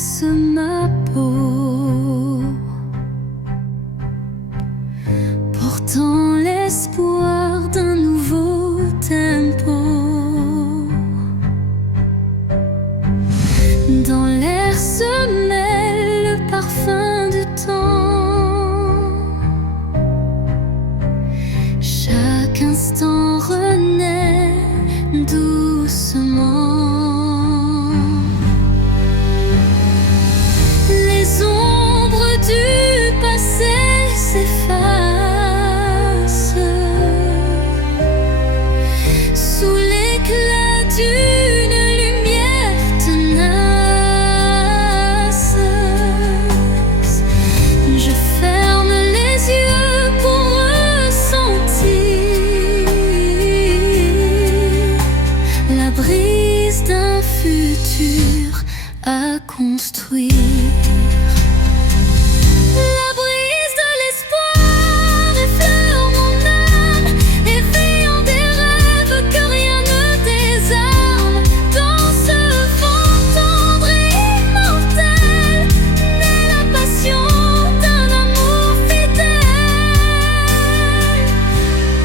caresse ma peau, portant l'espoir d'un nouveau tempo. Dans l'air se mêle le parfum du temps. Chaque instant renaît doucement. Les ombres du passé s'effacent sous l'éclat d'une lumière tenace. Je ferme les yeux pour ressentir la brise d'un futur à construire. La brise de l'espoir effleure mon âme, éveillant des rêves que rien ne désarme. Dans ce vent tendre et immortel naît la passion d'un amour fidèle.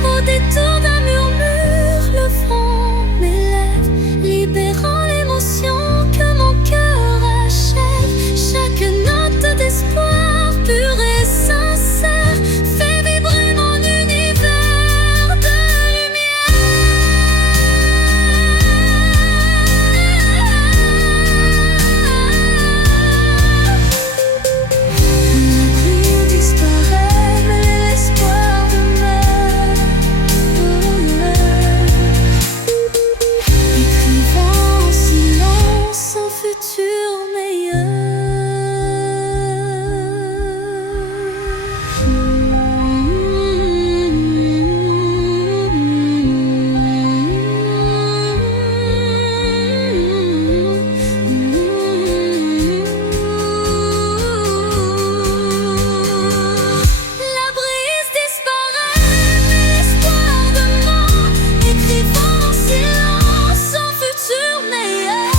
Au détour d'un murmure, le vent m'élève, libérant l'émotion que mon cœur achève. Chaque note d'espoir pur et sincère fait vibrer mon univers de lumière. La brume disparaît, mais l'espoir demeure. Écrivant en silence un futur meilleur. La brise disparaît, mais l'espoir demeure, écrivant en silence un futur meilleur.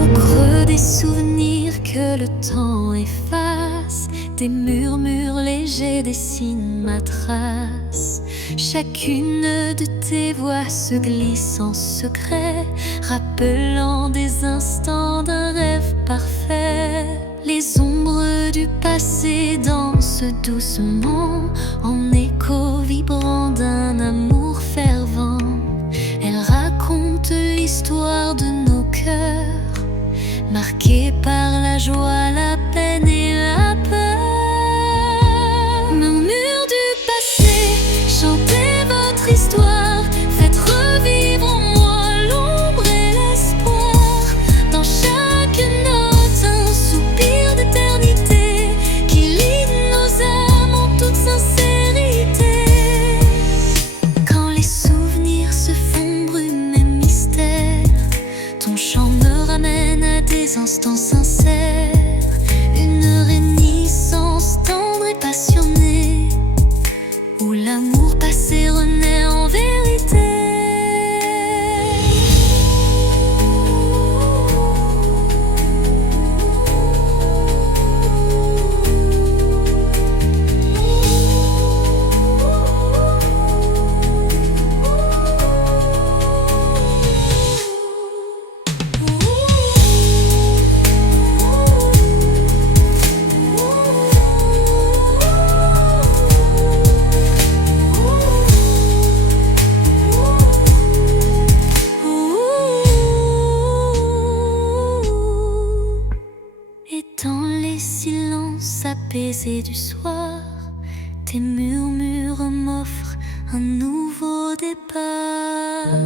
Au creux des souvenirs que le temps efface, des murmures légers dessinent ma trace. Chacune de tes voix se glisse en secret, rappelant des instants d'un rêve parfait. Les ombres du passé dansent doucement, en écho vibrant d'un amour fervent. Elles racontent l'histoire de nos cœurs, marqués par la joie, la peine et la peur. Murmures du passé, chantez votre histoire, faites revivre en moi l'ombre et l'espoir. Dans chaque note, un soupir d'éternité qui lie nos âmes en toute sincérité. Quand les souvenirs se font brume et mystère, ton chant me ramène à des instants sincères. Une réminiscence tendre et passionnée, où l'amour passé renaît en vérité. baisers du soir, tes murmures m'offrent un nouveau départ.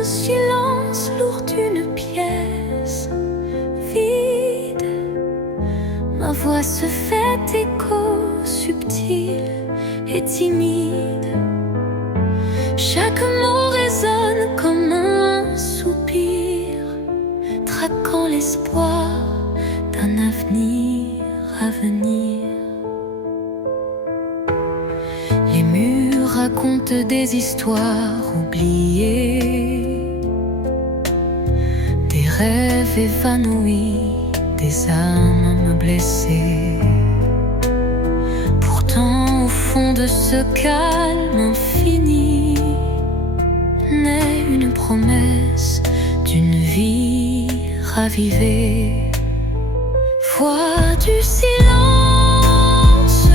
Silence lourd d'une pièce vide, ma voix se fait écho subtil et timide. Chaque mot résonne comme un soupir, traquant l'espoir d'un avenir à venir. Les murs racontent des histoires oubliées, des rêves évanouis, des âmes blessées. Pourtant, au fond de ce calme infini, naît une promesse d'une vie ravivée. Voix du silence,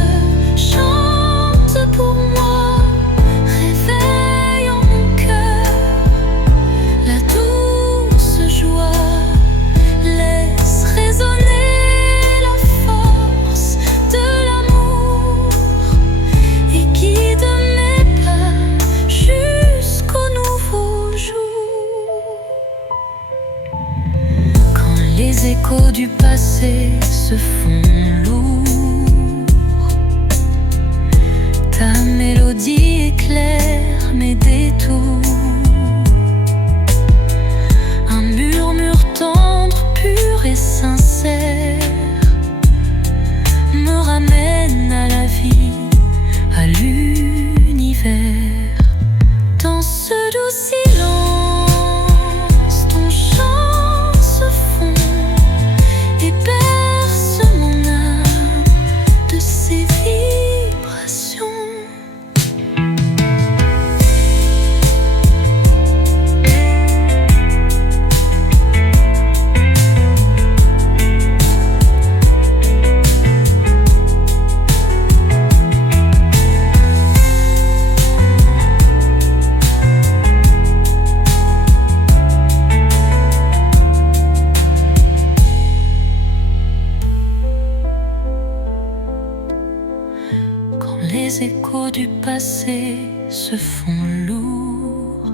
chante pour moi, réveille en mon cœur la douce joie, laisse résonner la force de l'amour et guide mes pas jusqu'au nouveau jour. Quand les échos du passé se font lourds, ta mélodie éclaire mes détours. Un murmure tendre, pur et sincère me ramène à la vie, à l'univers. Dans ce doux silence, ton chant se fond et berce mon âme de ses vibrations. Quand les échos du passé se font lourds,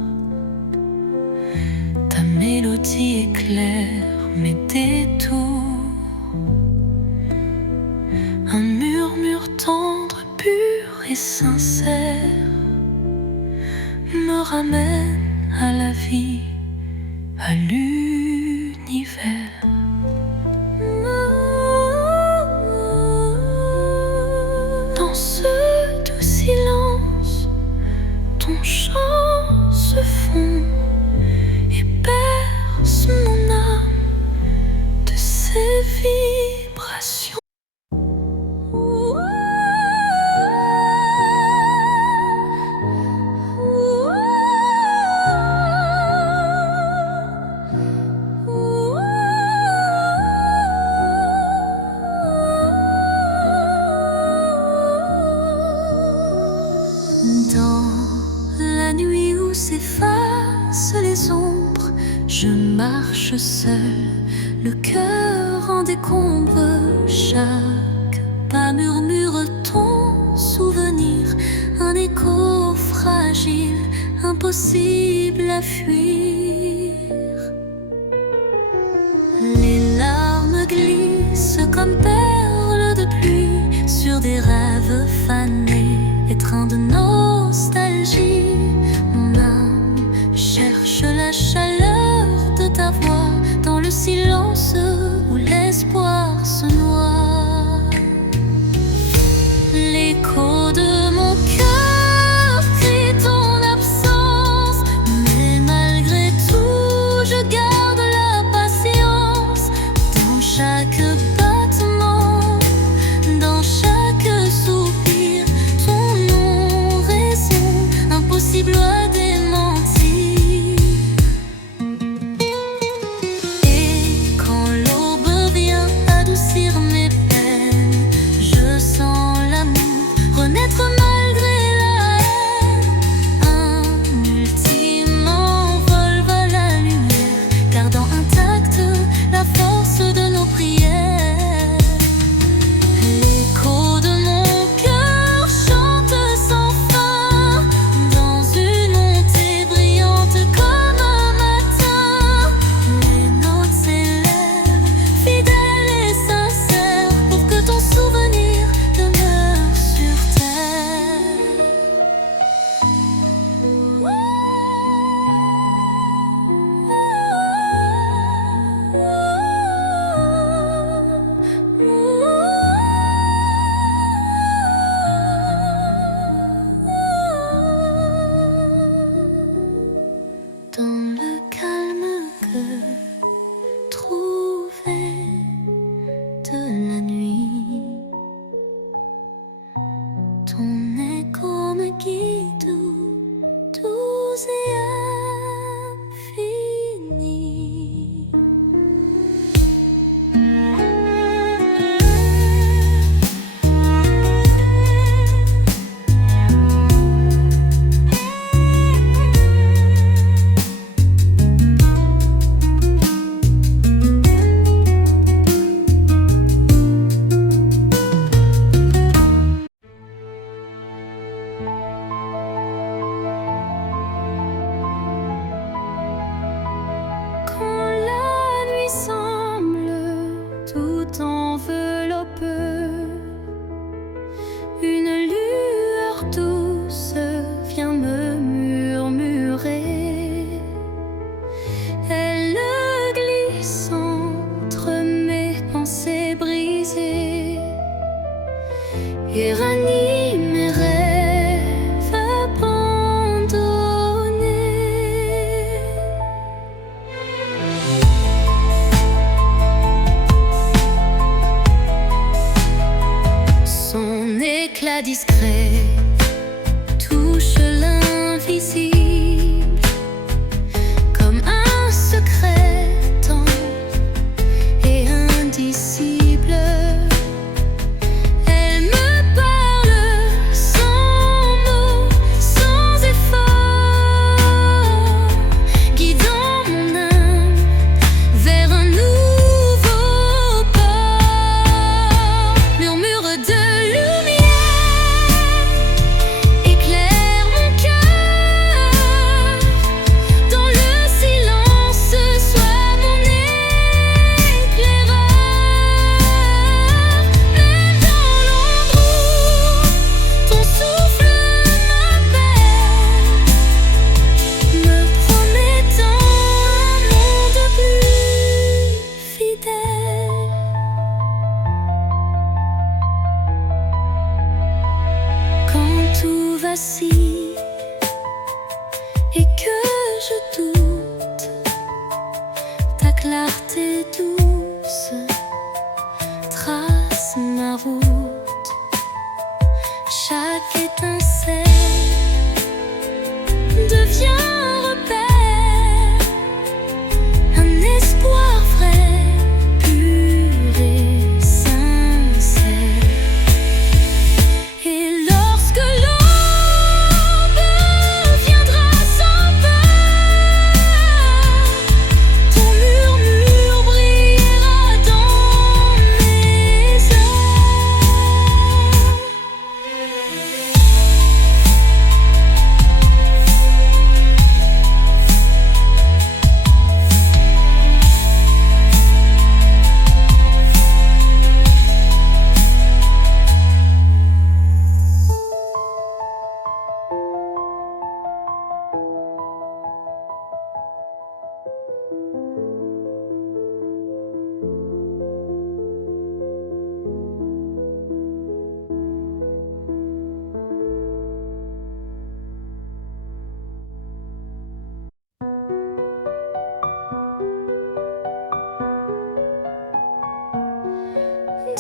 ta mélodie éclaire mes détours. Un murmure tendre, pur et sincère me ramène à la vie, à l'univers. Dans ce doux silence, ton chant se fond et berce mon âme de ses vibrations. Dans la nuit où s'effacent les ombres, je marche seul, le cœur en décombre. Chaque pas murmure ton souvenir, un écho fragile, impossible à fuir. Les larmes glissent comme perles de pluie sur des rêves fanés, étreints de nostalgie. Mon âme cherche la chaleur de ta voix dans le silence où l'espoir se noie. et que je doute, ta clarté douce trace ma route. Chaque étincelle devient un repère, un espoir vrai, pur et sincère. Et lorsque l'aube viendra sans peur, ton murmure brillera dans mes heures.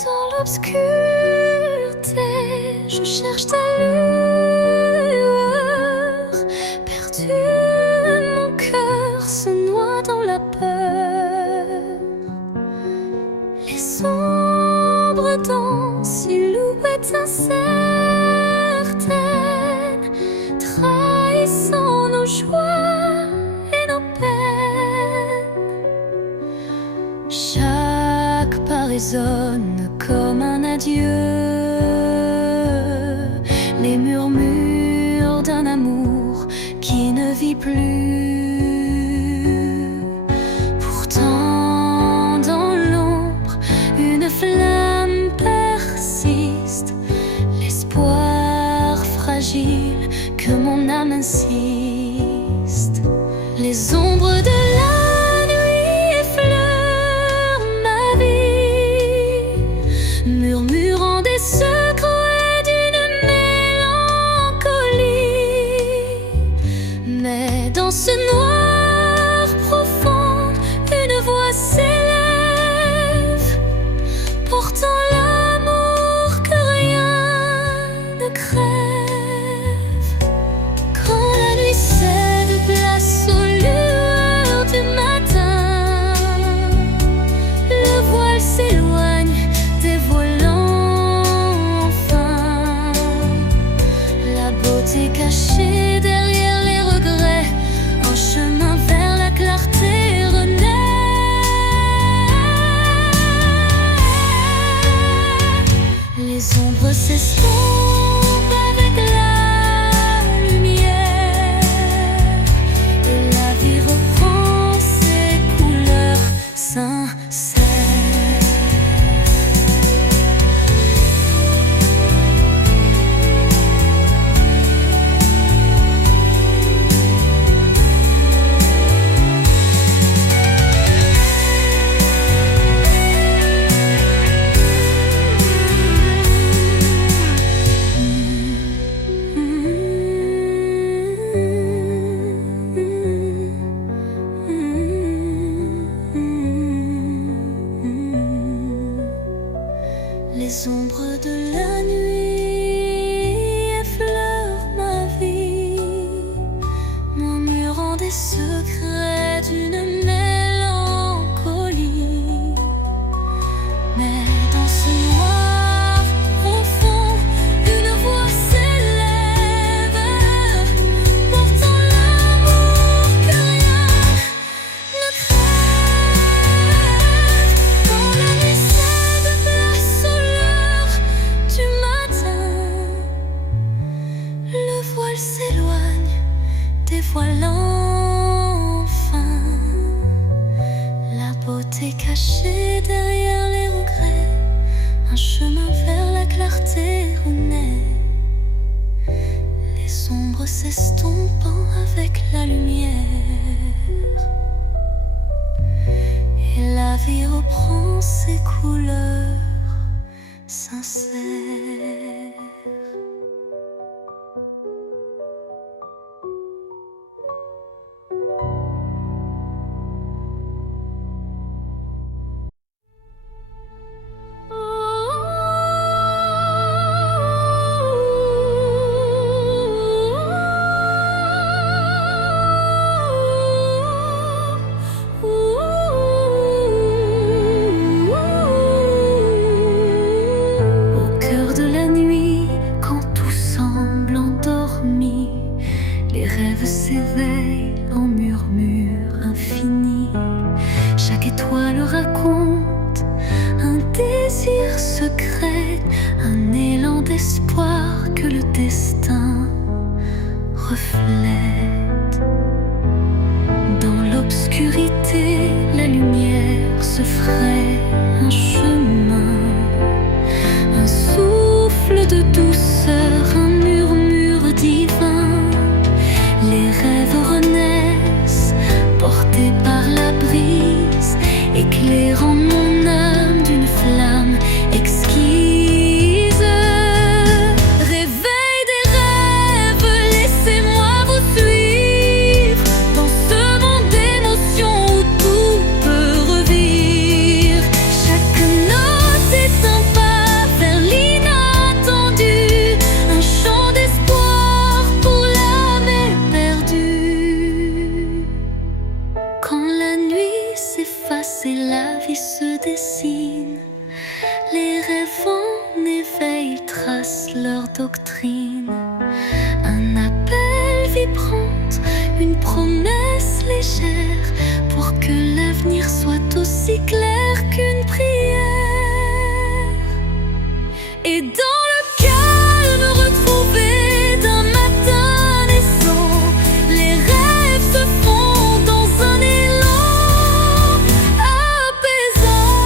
Dans l'obscurité, je cherche ta lueur. Perdu, mon cœur se noie dans la peur. Les ombres dansent, silhouettes incertaines, trahissant nos joies et nos peines. Chaque pas résonne comme un adieu, les murmures d'un amour qui ne vit plus. Pourtant dans l'ombre, une flamme persiste, l'espoir fragile que mon âme insiste. Les ombres de la nuit effleurent ma vie, murmurant des secrets d'une mélancolie. Mais dans ce noir profond, une voix s'élève, portant l'amour que rien ne crève. Quand la nuit cède place aux lueurs du matin, le voile s'éloigne, dévoilant enfin la beauté cachée derrière les regrets. Un chemin vers la clarté renaît. Les ombres s'estompent avec la lumière, et la vie reprend ses couleurs sincères. Les ombres de la nuit effleurent ma vie, murmurant des secrets d'une mélancolie. Mais dans ce noir profond, une voix s'élève, portant l'amour que rien ne crève. Quand la nuit cède place aux lueurs du matin, le voile s'éloigne, dévoilant enfin la beauté cachée derrière les regrets. Un chemin vers la clarté renaît, les ombres s'estompant avec la lumière, et la vie reprend ses couleurs sincères. vie se dessine. Les rêves en éveil tracent leur doctrine. Un appel vibrante, une promesse légère, pour que l'avenir soit aussi clair qu'une prière. Et dans le calme retrouvé d'un matin naissant, les rêves se font dans un élan apaisant.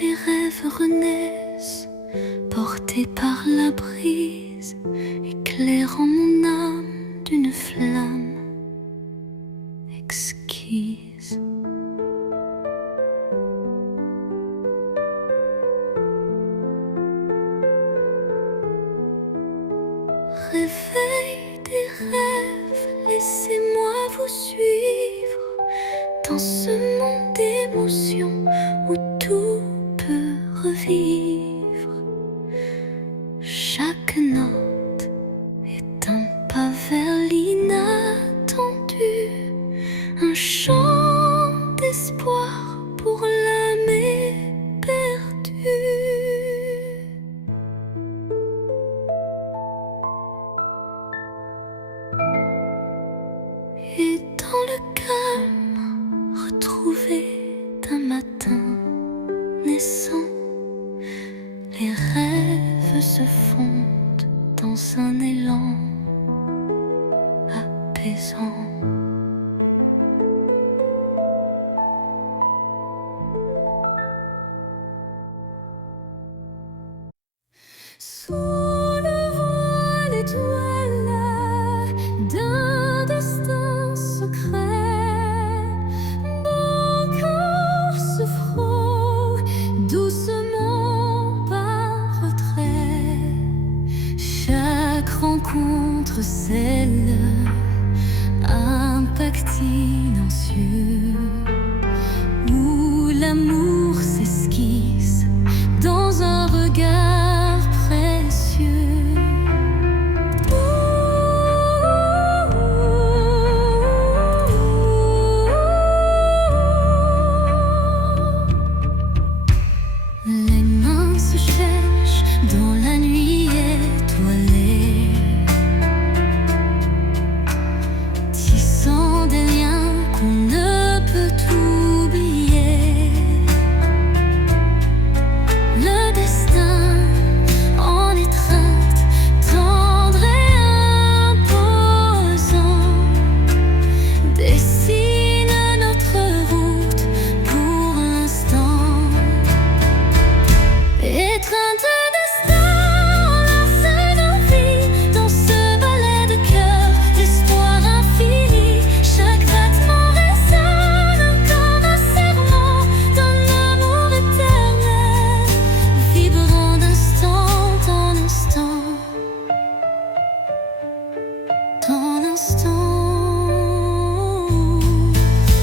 Les rêves renaissent, portés par la brise, éclairant mon âme d'une flamme exquise. Réveil des rêves, laissez-moi vous suivre dans ce monde d'émotions où tout peut revivre. Chaque note est un pas vers l'inattendu, un chant d'espoir pour l'âme éperdue. Et dans le calme retrouvé d'un matin naissant, les rêves se fondent dans un élan apaisant. Sous le voile étoilé d'un destin secret, mon corps se frôle doucement par retrait. Chaque rencontre scelle un pacte silencieux où l'amour s'esquisse dans un regard précieux. Les mains se cherchent dans la nuit étoilée, tissant des liens qu'on ne peut oublier. Le destin en étreinte, tendre et imposant, dessine notre route pour l'instant. Étreinte de destin, enlace nos vies dans ce ballet de cœur, l'espoir infini. Chaque battement résonne comme un serment d'un amour éternel, vibrant d'instant en instant, en instant.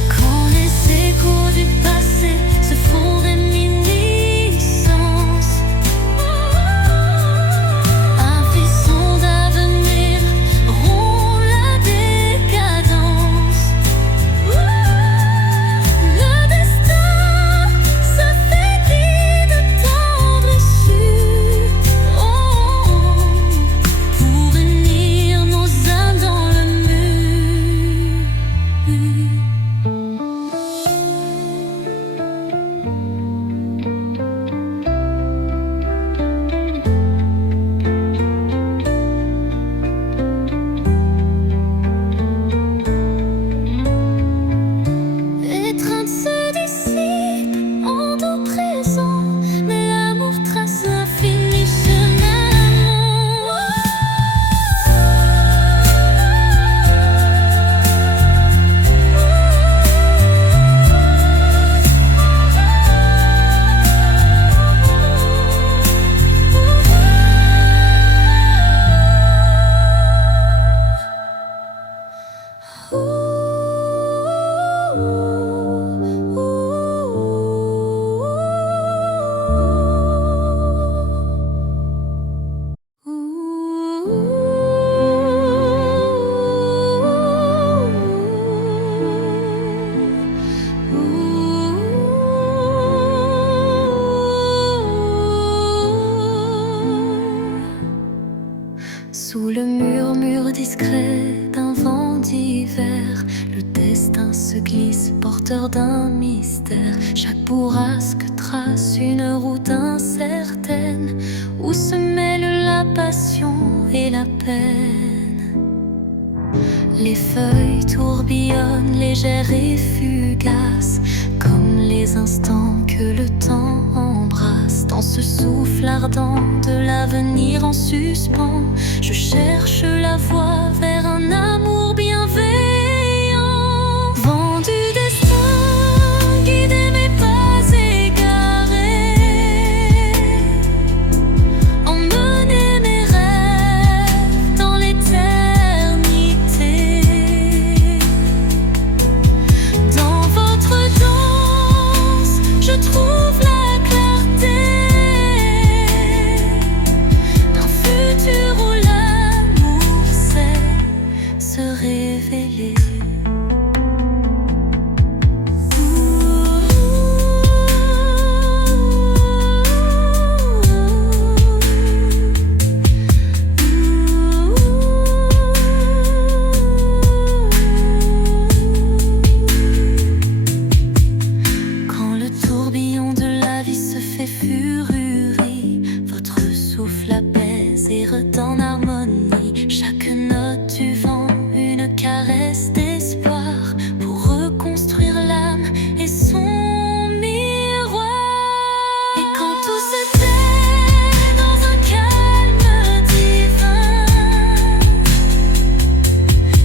Quand les échos du passé se font réminiscence, un frisson d'avenir rompt la décadence. Le destin se fait guide tendre et sûr, pour unir nos âmes dans le mur. gré d'un vent d'hiver, le destin se glisse, porteur d'un mystère. Chaque bourrasque trace une route incertaine, où se mêlent la passion et la peine. Les feuilles tourbillonnent, légères et fugaces, comme les instants que le temps embrasse. Dans ce souffle ardent de l'avenir en suspens, je cherche la voie vers un amour bienveillant. Vent du destin, guidez mes pas égarés, emmenez mes rêves dans l'éternité. Dans votre danse, je trouve la clarté d'un futur où l'amour sait se révéler. Quand le tourbillon de la vie se fait fururie, votre souffle apaise et redonne harmonie. Chaque note du vent, une caresse d'espoir, pour reconstruire l'âme et son miroir. Et quand tout se tait dans un calme divin,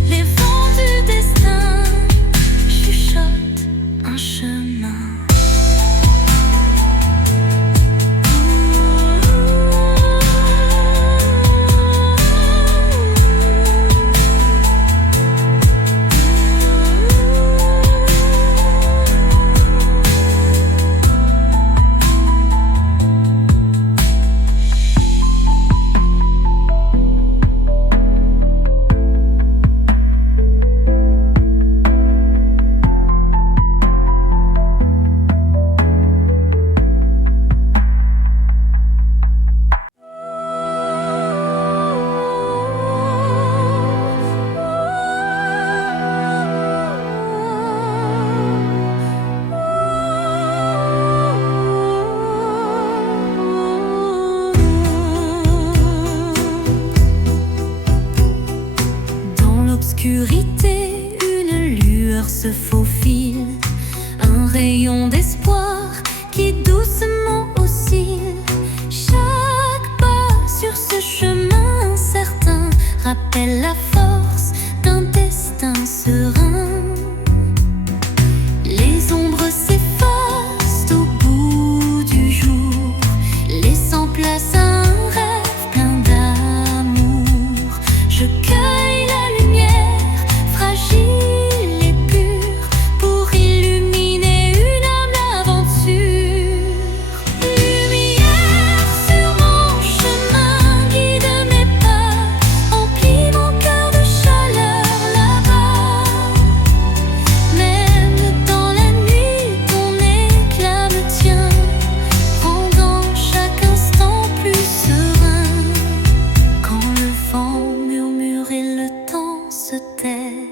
les vents du destin chuchotent un chemin. Dans l'obscurité, une lueur se faufile, un rayon d'espoir qui doucement oscille. Chaque pas sur ce chemin incertain rappelle la force d'un destin serein. Les ombres s'effacent au bout du jour, laissant place à un rêve plein d'amour. Je cueille la lumière, fragile et pure, pour illuminer une âme d'aventure. Lumière sur mon chemin, guide mes pas, emplis mon cœur de chaleur là-bas. Même dans la nuit, ton éclat me tient, rendant chaque instant plus serein. Quand le vent murmure et le temps se tait,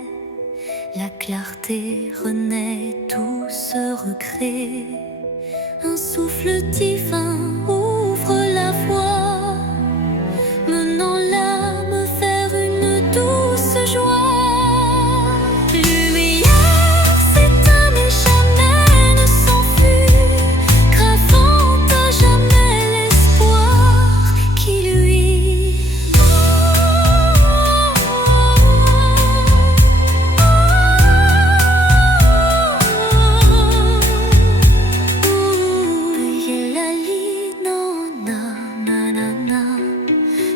la clarté renaît, tout se recrée. Un souffle divin ouvre la voie, menant l'âme vers une douce joie. Lumière s'éteint mais jamais ne s'enfuit, gravant à jamais l'espoir qui luit.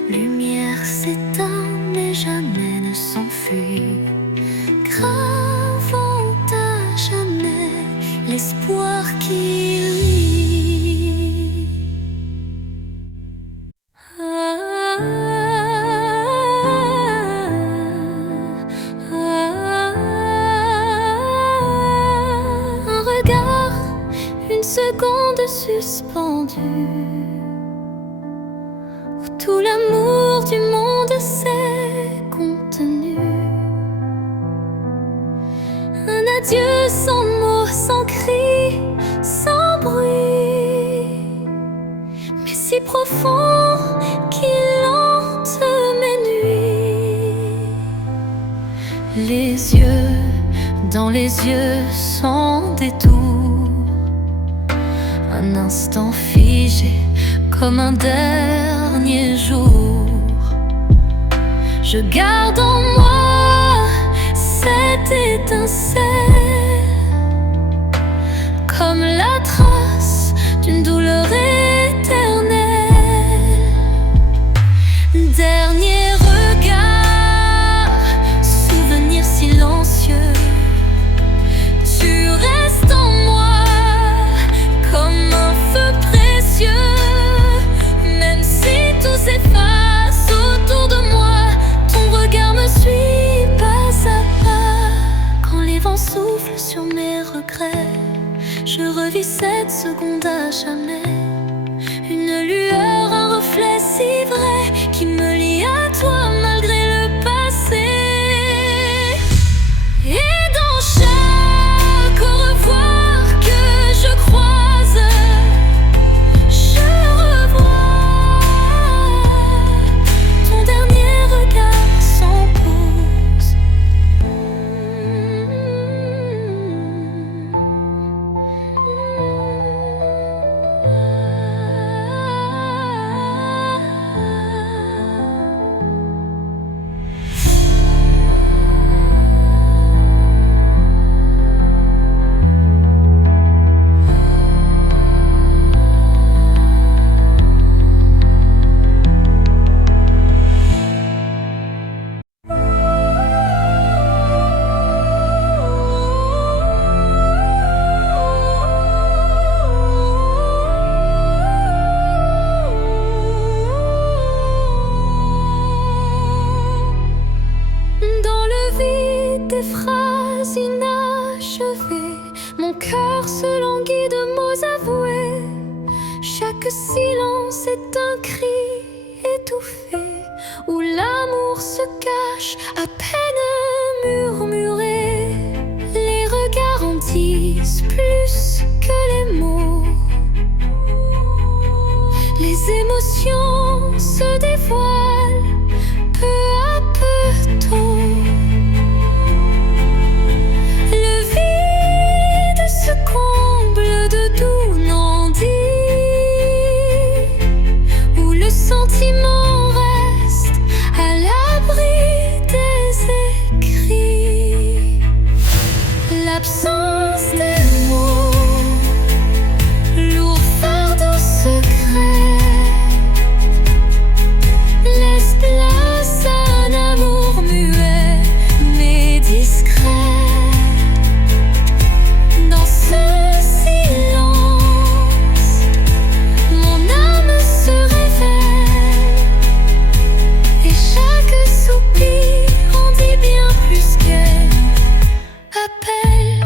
Lumière s'éteint mais jamais ne s'enfuit, gravant à jamais l'espoir qui luit. Un regard, une seconde suspendue, où tout l'amour du monde s'est contenu. profond qui hante mes nuits. Les yeux dans les yeux sans détour, un instant figé comme un dernier jour. Je garde en moi cette étincelle, comme la trace d'une douleur éternelle. Dernier regard, souvenir silencieux, tu restes en moi comme un feu précieux. Même si tout s'efface autour de moi, ton regard me suit pas à pas. Quand les vents soufflent sur mes regrets, je revis cette seconde à jamais. Une lueur, un reflet si vrai qui me lie à toi malgré le passé. Et dans chaque au revoir que je croise, je revois ton dernier regard sans pause. Des phrases inachevées, mon cœur se languit de mots avoués. Chaque silence est un cri étouffé, où l'amour se cache à peine murmuré. Les regards en disent plus que les mots, les émotions se dévoilent peu à peu tôt. Comble de doux non-dits, où le sentiment reste à l'abri des écrits. L'absence des mots, lourd fardeau secret, laisse place à un amour muet mais discret. Ce silence, mon âme se révèle, et chaque soupir en dit bien plus qu'elle appelle.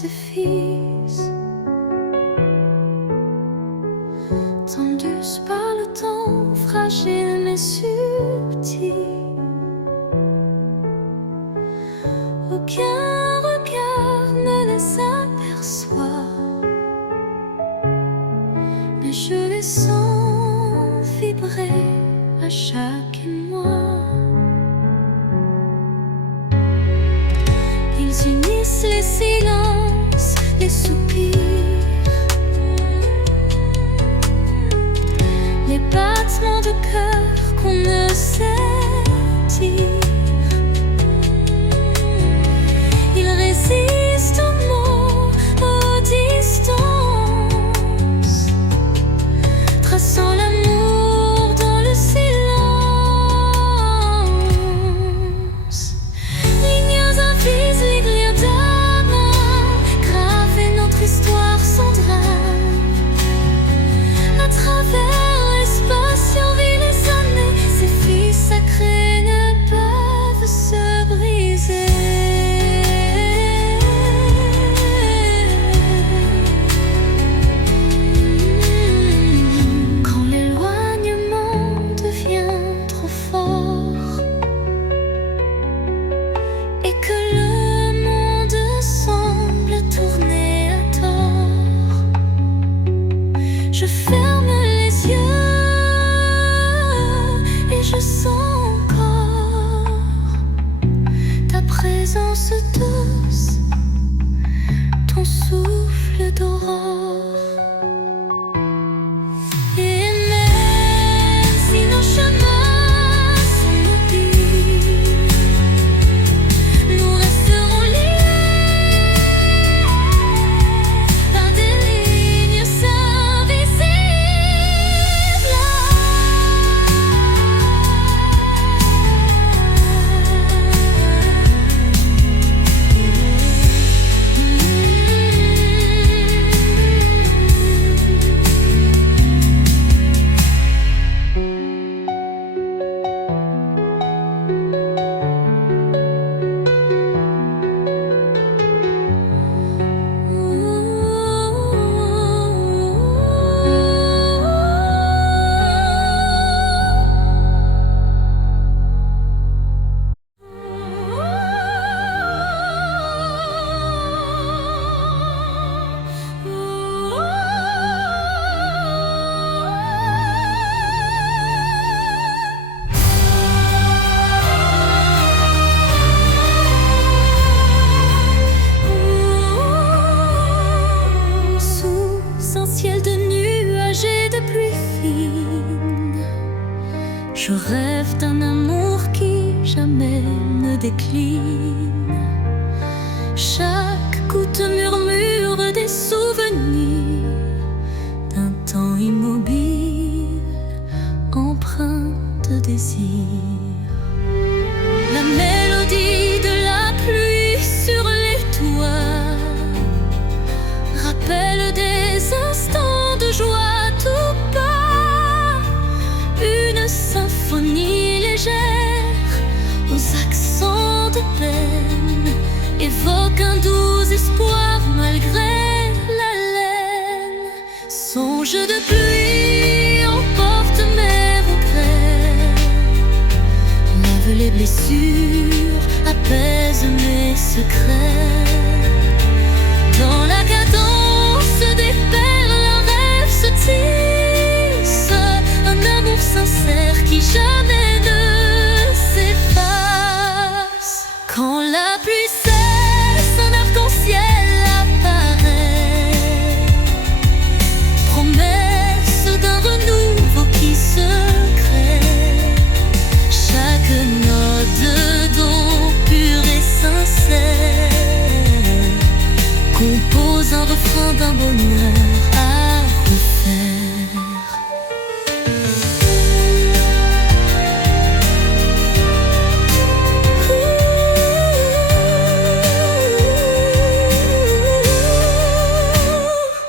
ses fils, tendus par le temps, fragile mais subtil. Aucun regard ne les aperçoit, mais je les sens vibrer à chaque émoi. Ils unissent les silences, les soupirs, les battements de cœur qu'on ne sait dire. Ils résistent aux mots, aux distances, traçant l'amour dans le silence. Lignes invises, lignes d'amour, graver notre histoire sans drame. À travers l'espace survit les années, ces filles sacrées ne peuvent se briser. Quand l'éloignement devient trop fort et que le monde semble tourner à tort, je ferme les yeux et je sens encore ta présence douce, ton souffle d'aurore. Et même si nos chemins sont mobiles, nous resterons liés par des lignes invisibles. Sous un ciel de nuages et de pluie fine, je rêve d'un amour qui jamais ne décline. Chaque goutte murmure des souvenirs d'un temps immobile, empreint de désir. La mélodie de la pluie sur les toits rappelle des instants de joie tout bas. Une symphonie légère aux accents de peine évoque un doux espoir malgré la laine. Songe de pluie emporte mes regrets, lave les blessures, apaise mes secrets. Dans la cadence des perles, un rêve se tisse, un amour sincère qui jamais ne s'efface. Quand la pluie cesse, un arc-en-ciel apparaît, promesse d'un renouveau qui se crée. Chaque note de don pur et sincère compose un refrain d'un bonheur à refaire.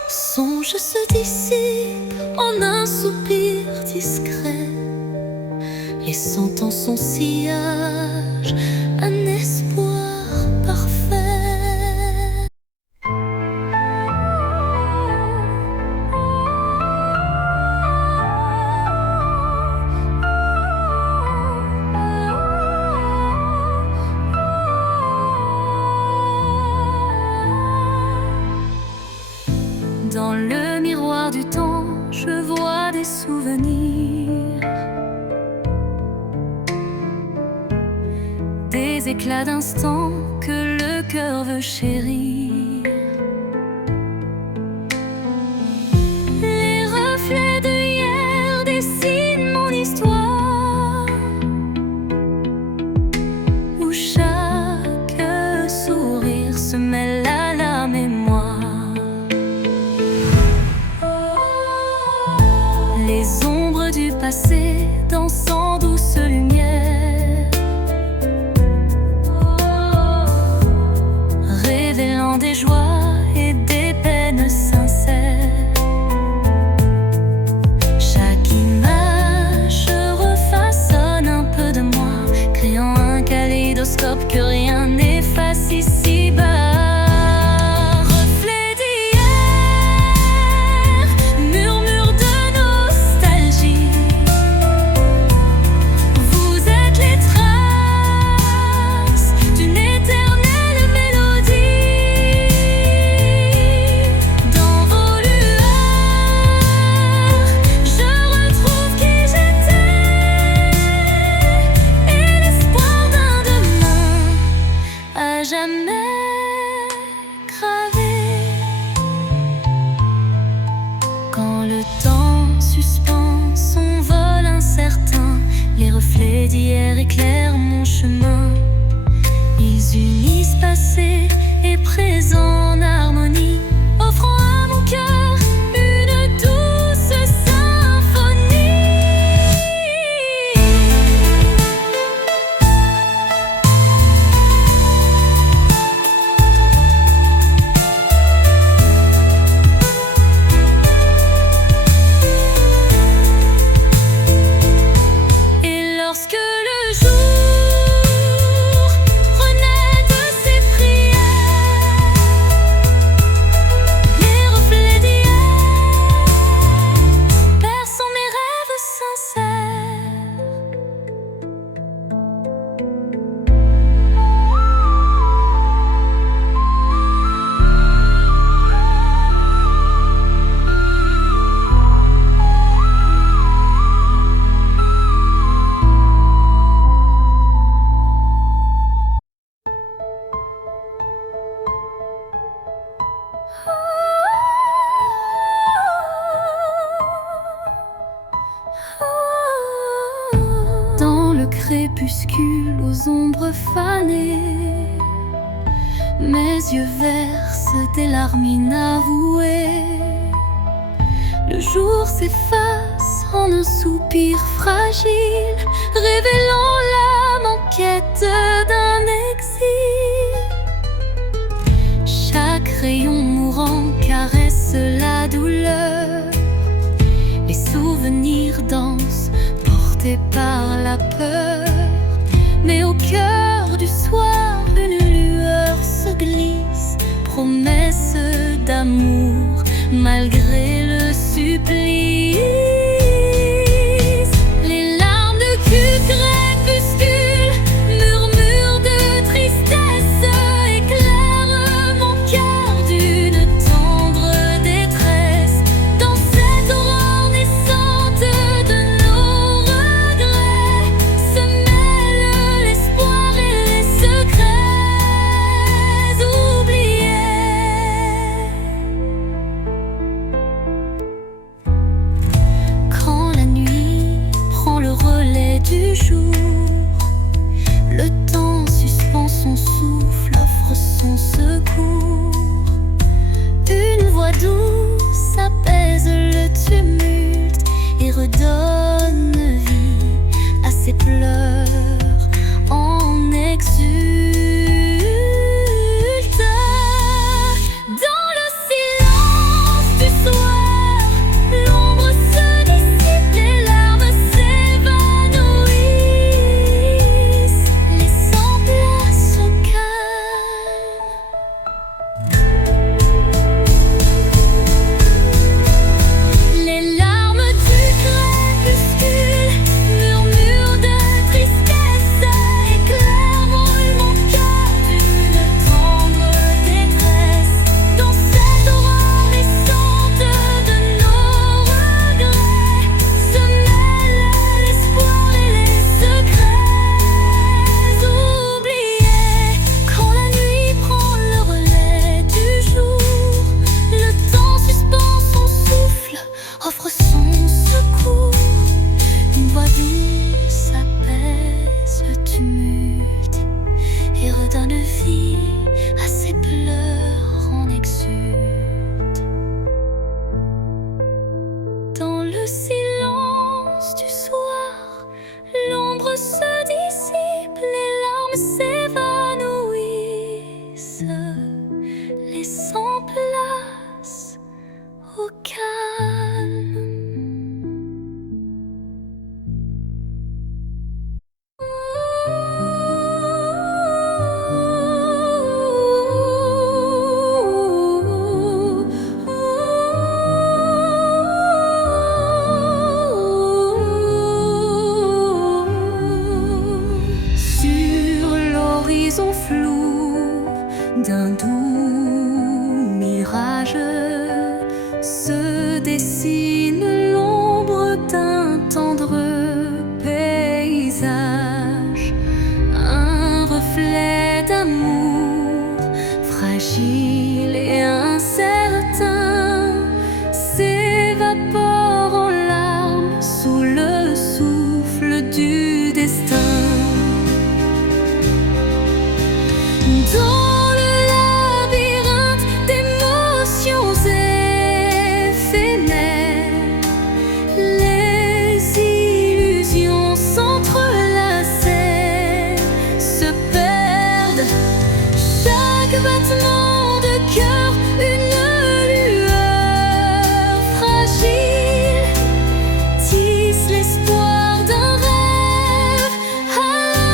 Songe se dissipe en un soupir discret, laissant en son sillage un espoir parfait. Dans le miroir du temps, je vois des souvenirs, des éclats d'instants que le cœur veut chérir. Les reflets de hier dessinent mon histoire, où chaque sourire se mêle à la mémoire. Les ombres du passé dansent en douce lumière, révélant des joies et des peines sincères. Chaque image refaçonne un peu de moi, créant un kaléidoscope que rien n'efface ici-bas. Jamais gravé. Quand le temps suspend son vol incertain, les reflets d'hier éclairent mon chemin. Ils unissent passé et présent en harmonie, offrant à mon cœur une douce symphonie. Lorsque le jour renaît de ses prières, les reflets d'hier bercent mes rêves sincères. Dans le crépuscule aux ombres fanées, mes yeux versent des larmes inavouées. Le jour s'efface en un soupir fragile, révélant l'âme en quête d'un exil. Chaque rayon mourant caresse la douleur, les souvenirs dansent portés par la peur. Mais au cœur du soir, une lueur se glisse, promesse d'amour malgré le supplice. Les larmes de crépuscule, murmures de tristesse, éclairent mon cœur d'une tendre détresse. Dans cette aurore naissante de nos regrets se mêlent l'espoir et les secrets oubliés. Quand la nuit prend le relais du jour, le temps suspend son souffle, offre son secours. Une voix douce apaise le tumulte et redonne vie à ses pleurs en exulte. Dans le silence du soir, l'ombre se dissipe, les larmes s'évanouissent, laissant place au calme. Les larmes du crépuscule, murmures de tristesse, éclairent mon cœur mirage se dessine l'ombre d'un tendre paysage, un reflet d'amour fragile et incertain s'évapore en larmes sous le souffle du destin. Dans le labyrinthe d'émotions éphémères, les illusions s'entrelacent, se perdent. Chaque battement de cœur, une lueur fragile, tisse l'espoir d'un rêve à la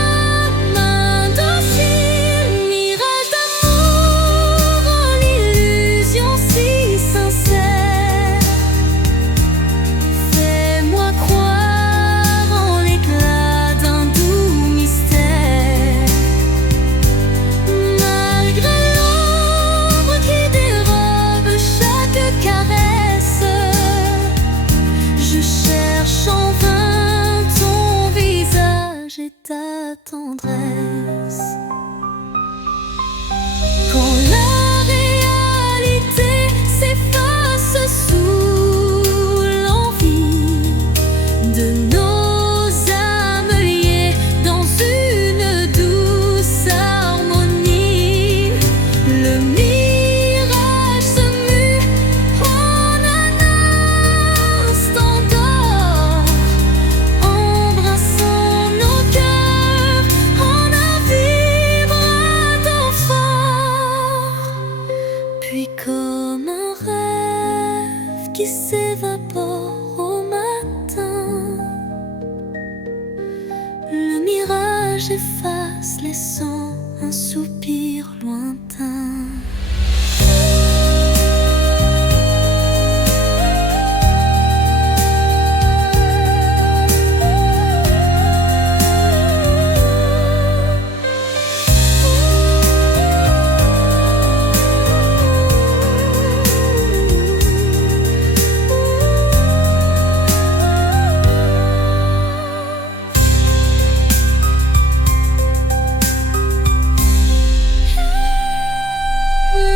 main docile. Mirage d'amour en illusion si sincère, fais-moi croire en l'éclat d'un doux mystère. Malgré l'ombre qui dérobe chaque caresse, je cherche en vain ton visage et ta tendresse. Quand la réalité s'efface sous l'envie de nos âmes liées dans une douce harmonie, le mirage se mue en un instant d'or, embrassant nos cœurs en un vibrato fort. Puis comme un rêve qui s'évapore au matin, le mirage efface, laissant un soupir lointain.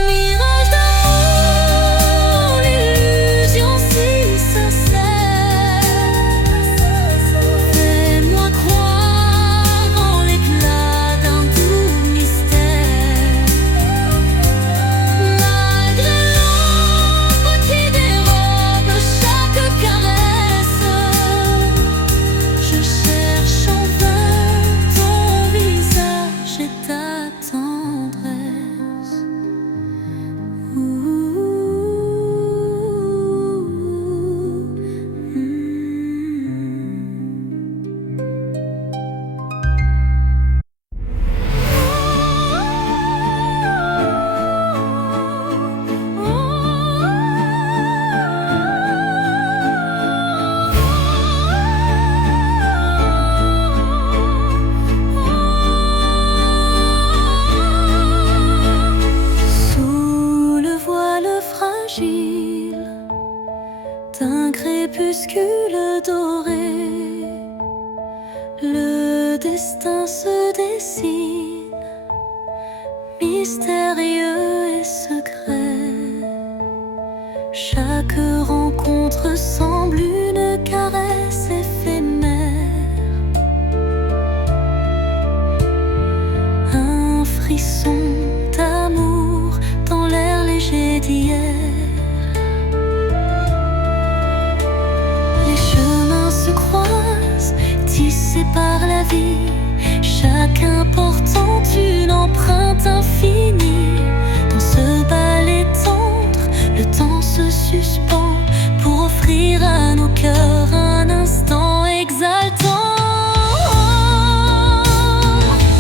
Mirage d'amour, l'illusion si sincère, fais-moi croire en l'éclat d'un doux mystère. Malgré l'ombre qui dérobe chaque caresse, je cherche en vain ton visage et ta tendresse. Sous le voile fragile d'un crépuscule doré, le destin se dessine, mystérieux et secret. Chaque rencontre semble une caresse éphémère, un frisson d'amour dans l'air léger d'hier. Les chemins se croisent, tissés par la vie, chacun portant une empreinte infinie. Dans ce ballet tendre, le temps se suspend pour offrir à nos cœurs un instant exaltant.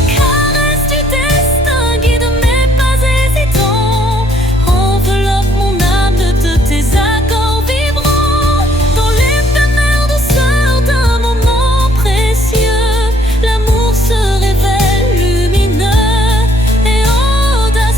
Caresse du destin, guide mes pas hésitants, enveloppe mon âme de tes accords vibrants. Dans l'éphémère douceur d'un moment précieux, l'amour se révèle lumineux et audacieux.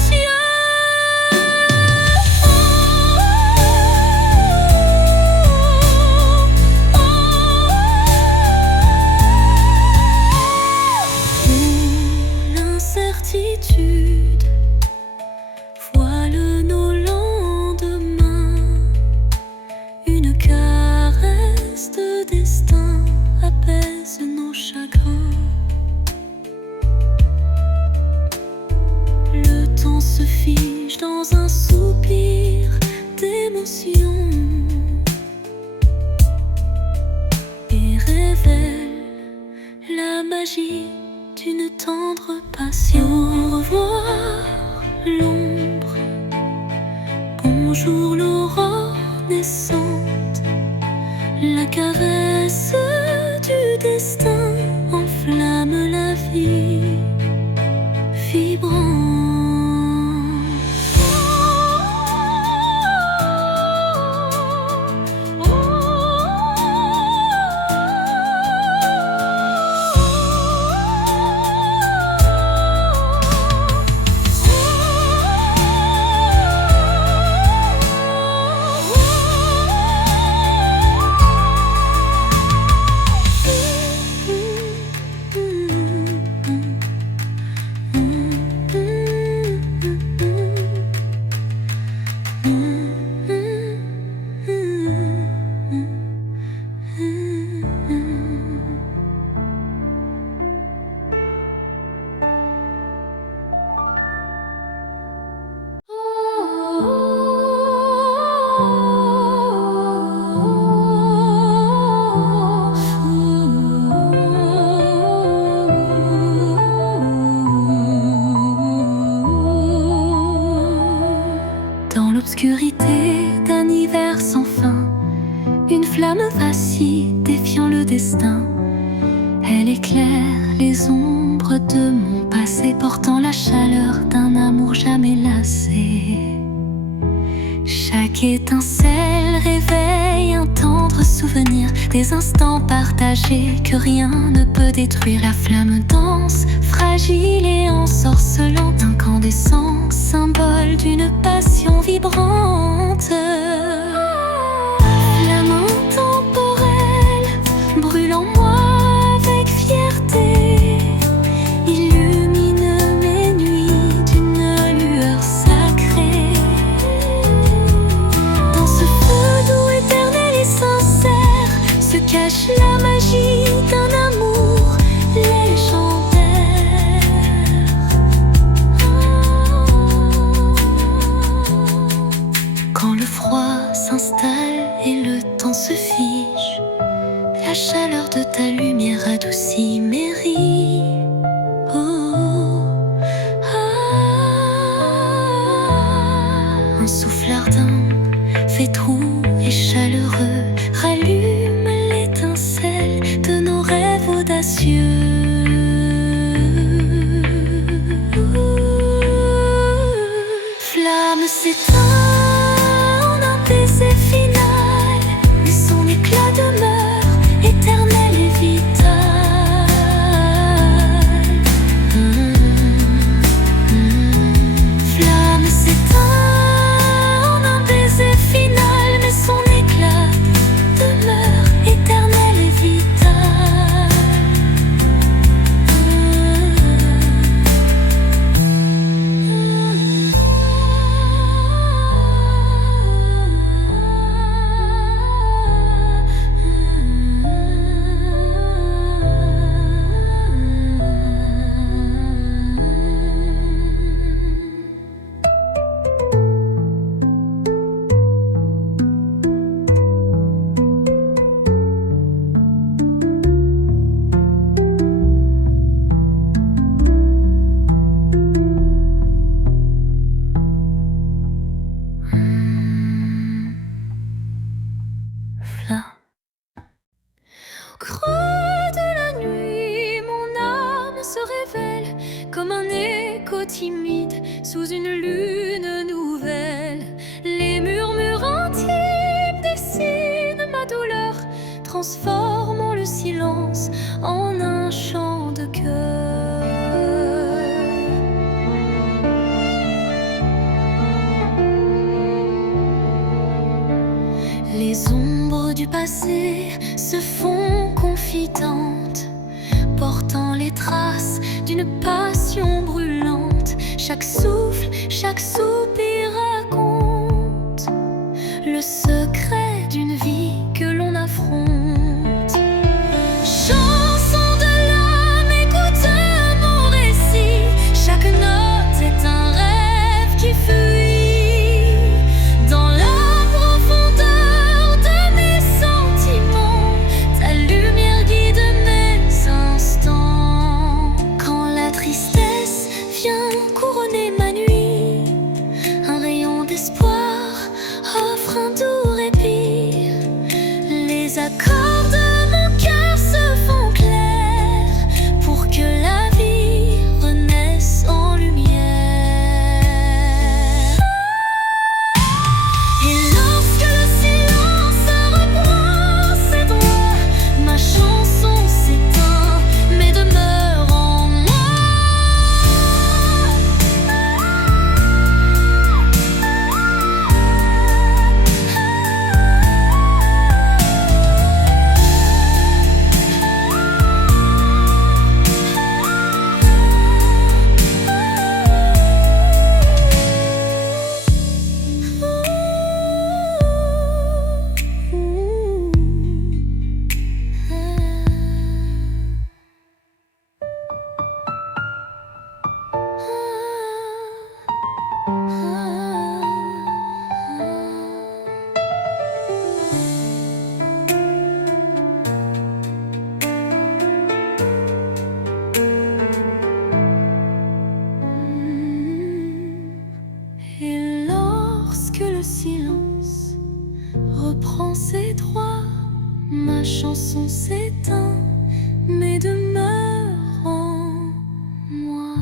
soupir d'émotion et révèle la magie d'une tendre passion. Au revoir l'ombre, bonjour l'aurore naissante, la caresse du destin enflamme la vie vibrante. Dans l'obscurité d'un hiver sans fin, une flamme vacille défiant le destin. Elle éclaire les ombres de mon passé, portant la chaleur d'un amour jamais lassé. Chaque étincelle réveille un tendre souvenir, des instants partagés que rien ne peut détruire. La flamme danse, fragile et ensorcelante, incandescent, symbole d'une passion vibrante. Flamme intemporelle, brûle en moi avec fierté, illumine mes nuits d'une lueur sacrée. Dans ce feu doux, éternel et sincère, se cache la magie d'un amour légendaire. Quand le froid s'installe et le temps se fige, la chaleur de ta lumière adoucit mes ris. Un souffle ardent, fait doux et chaleureux, rallume l'étincelle de nos rêves audacieux. Flamme s'éteint en un baiser final, mais son éclat demeure éternel et vital. Flamme s'éteint en un baiser final, mais son éclat demeure éternel et vital. Au creux de la nuit, mon âme se révèle comme un écho timide sous une lune nouvelle. Les murmures intimes dessinent ma douleur, transformant le silence en un chant de cœur. Les ombres du passé se font confidentes, portant les traces d'une passion brûlante. Chaque souffle, chaque soupir raconte le secret d'une vie que l'on affronte. Chanson de l'âme, écoute mon récit. Chaque note est un rêve qui fuit. d'espoir offre un doux répit. Les accords de mon cœur se font clairs pour que la vie renaisse en lumière. Et lorsque le silence reprend ses droits, ma chanson s'éteint mais demeure en moi. Et lorsque le silence reprend ses droits, ma chanson s'éteint mais demeure en moi.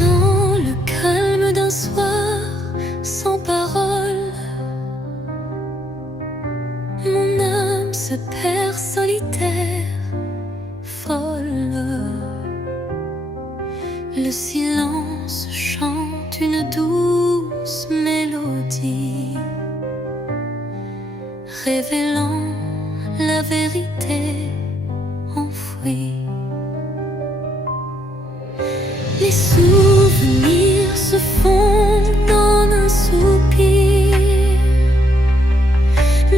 Dans le calme d'un soir sans parole, mon âme se perd solitaire, folle. Le silence chante une douce mélodie, révélant la vérité enfouie. Les souvenirs se fondent en un soupir,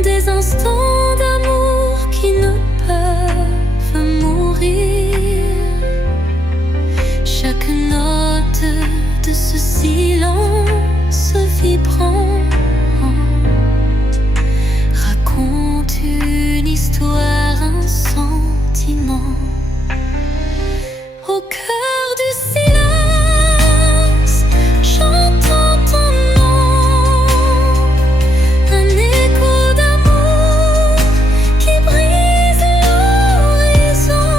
des instants d'amour qui ne peuvent mourir. Chaque note de ce silence vibrant raconte une histoire, un sentiment. Au cœur du silence, j'entends ton nom, un écho d'amour qui brise l'horizon.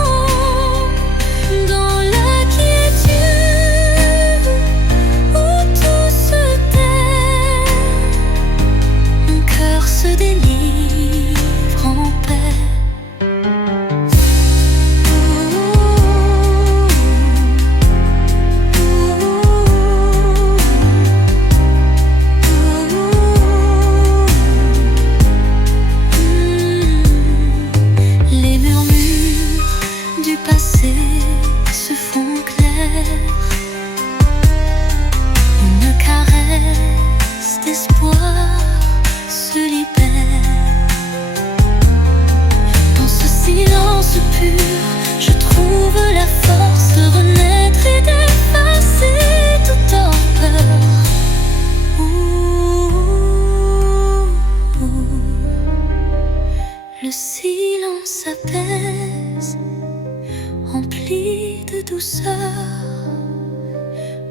Dans la quiétude où tout se tait, mon cœur se délivre en paix. Les murmures du passé se font clairs, une caresse d'espoir se libère. Dans ce silence pur, je trouve la force de renaître et d'effacer toute torpeur. Le silence apaise, empli de douceur,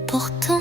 portant